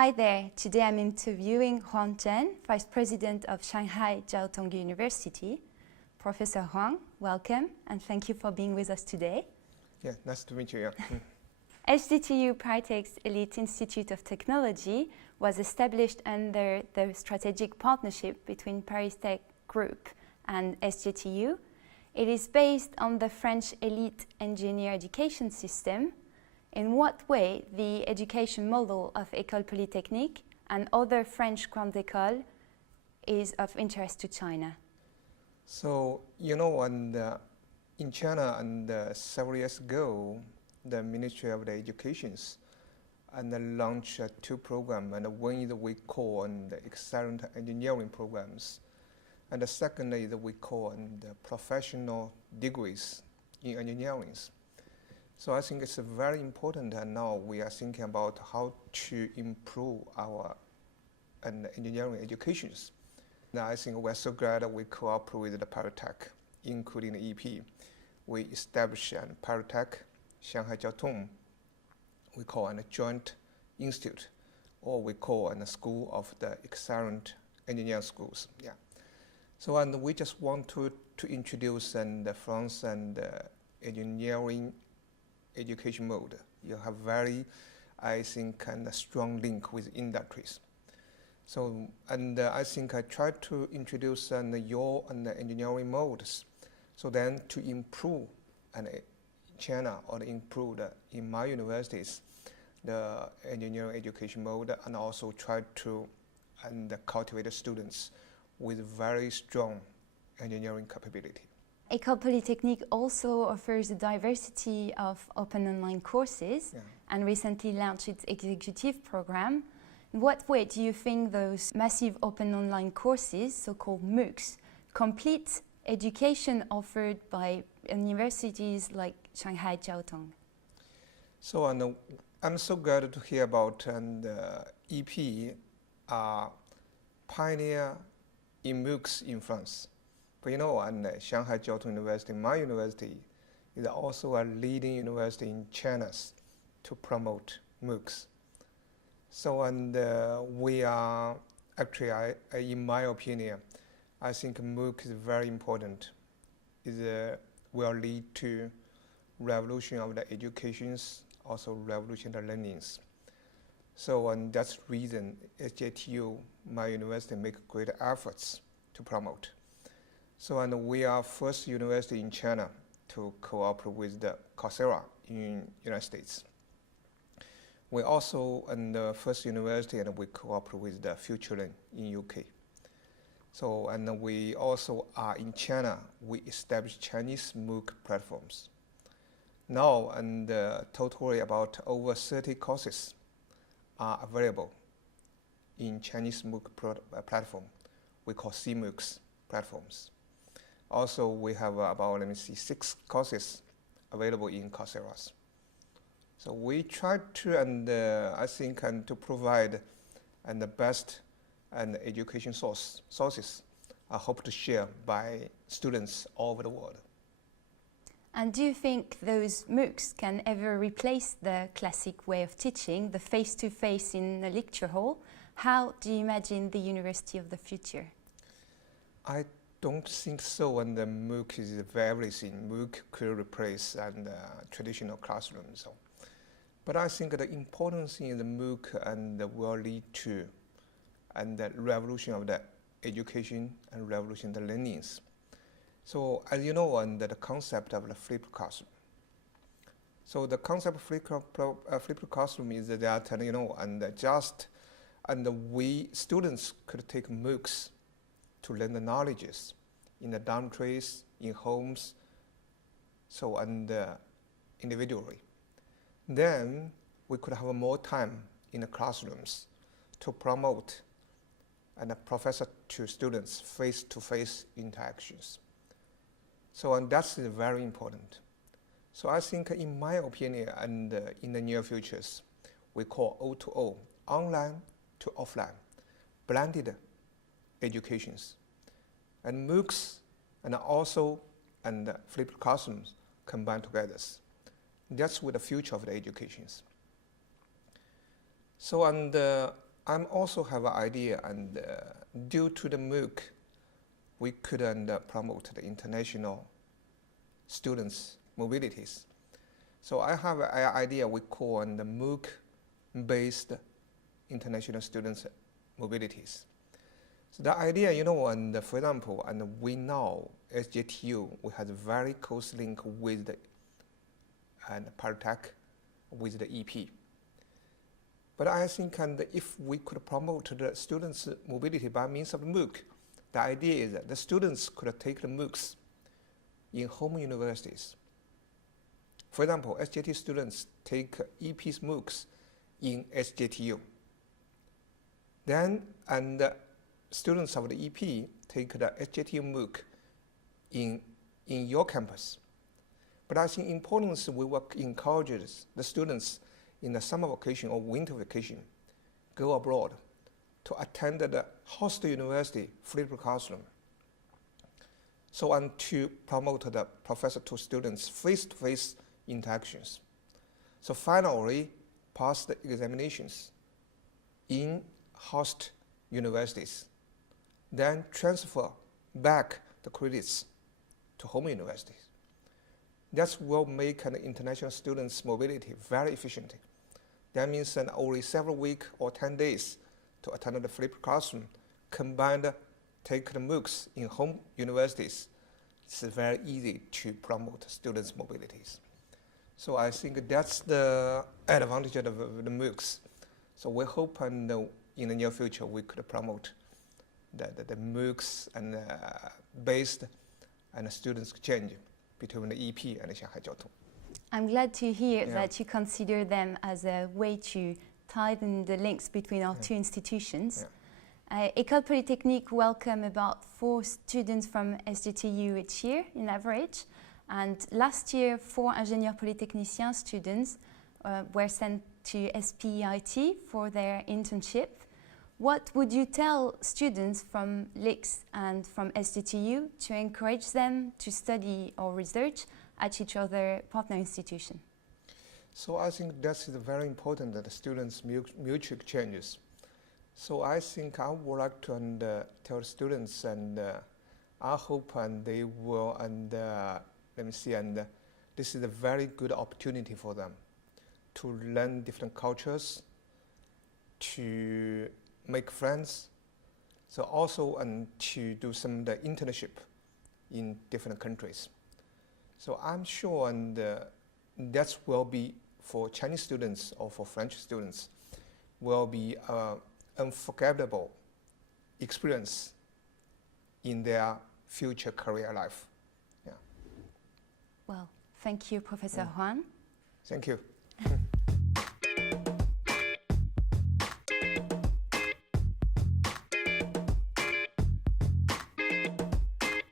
Hi there, today I'm interviewing Huang Zhen, Vice President of Shanghai Jiao Tong University. Professor Huang, welcome and thank you for being with us today. Yeah, nice to meet you. Yeah. SJTU-ParisTech's Elite Institute of Technology was established under the strategic partnership between ParisTech Group and SJTU. It is based on the French elite engineer education system. In what way the education model of École Polytechnique and other French Grandes Écoles is of interest to China? So, you know, in China, several years ago, the Ministry of the Education launched two programs, and one is we call the excellent engineering programs, and the second is we call the professional degrees in engineering. So I think it's very important, and now we are thinking about how to improve our engineering educations. Now I think we're so glad that we cooperate with the ParisTech, including the EP. We established ParisTech, Shanghai Jiao Tong, we call a joint institute, or we call a school of the excellent engineering schools. Yeah. So we just want to introduce the France and engineering education mode. You have very, I think, strong link with industries. So, I think I tried to introduce your engineering modes. So then to improve China or improve in my universities the engineering education mode, and also try to cultivate the students with very strong engineering capability. École Polytechnique also offers a diversity of open online courses and recently launched its executive program. In what way do you think those massive open online courses, so-called MOOCs, complete education offered by universities like Shanghai Jiao Tong? So I'm so glad to hear about EP pioneer in MOOCs in France. But you know, Shanghai Jiao Tong University, my university, is also a leading university in China to promote MOOCs. So we are actually, in my opinion, I think MOOC is very important. It will lead to revolution of the educations, also revolution of the learnings. So that's the reason SJTU, my university, make great efforts to promote. So we are first university in China to cooperate with the Coursera in United States. We also the first university and we cooperate with the FutureLearn in UK. So we also are in China. We established Chinese MOOC platforms. Now totally about over 30 courses are available in Chinese MOOC platform. We call CMOOCs platforms. Also, we have about 6 courses available in Coursera. So we try to, I think, to provide the best education sources I hope to share by students all over the world. And do you think those MOOCs can ever replace the classic way of teaching, the face-to-face in a lecture hall? How do you imagine the university of the future? I don't think so, and the MOOC is everything. MOOC could replace traditional classrooms. So. But I think the important thing is the MOOC will lead to the revolution of the education and revolution of the learnings. So as you know, the concept of the flipped classroom. So the concept of flipped classroom is that we students could take MOOCs to learn the knowledges in the dormitories, in homes, so individually. Then we could have more time in the classrooms to promote professor to students face-to-face interactions. So that's very important. So I think, in my opinion, in the near futures, we call O2O, online to offline, blended educations, and MOOCs and also flipped classrooms combined together. That's with the future of the educations. So I also have an idea, and due to the MOOC, we could promote the international students' mobilities. So I have an idea we call the MOOC-based international students' mobilities. So the idea, and for example, and we know SJTU, we have a very close link with the ParisTech, with the EP. But I think if we could promote the students' mobility by means of MOOC, the idea is that the students could take the MOOCs in home universities. For example, SJT students take EP's MOOCs in SJTU. Then, students of the EP take the SJTU MOOC in your campus. But I think importance we will encourage the students in the summer vacation or winter vacation go abroad to attend the host university flipped classroom. So and to promote the professor to students face-to-face interactions. So finally, pass the examinations in host universities, then transfer back the credits to home universities. That will make an international students' mobility very efficient. That means only several weeks or 10 days to attend the flipped classroom, combined take the MOOCs in home universities. It's very easy to promote students' mobilities. So I think that's the advantage of the MOOCs. So we hope in the near future we could promote the MOOCs and based and students exchange between the EP and the Shanghai Jiao. I'm glad to hear that you consider them as a way to tighten the links between our two institutions. École Polytechnique welcome about 4 students from SJTU each year in average. And last year, 4 ingénieurs polytechniciens students were sent to SPEIT for their internship. What would you tell students from LIX and from SJTU to encourage them to study or research at each other partner institution? So I think that's very important that the students mutual exchanges. So I think I would like to tell students, and I hope they will, let me see, this is a very good opportunity for them to learn different cultures, to make friends, so also to do some the internship in different countries. So I'm sure that will be for Chinese students or for French students will be an unforgettable experience in their future career life. Well, thank you, Professor Huang. Thank you.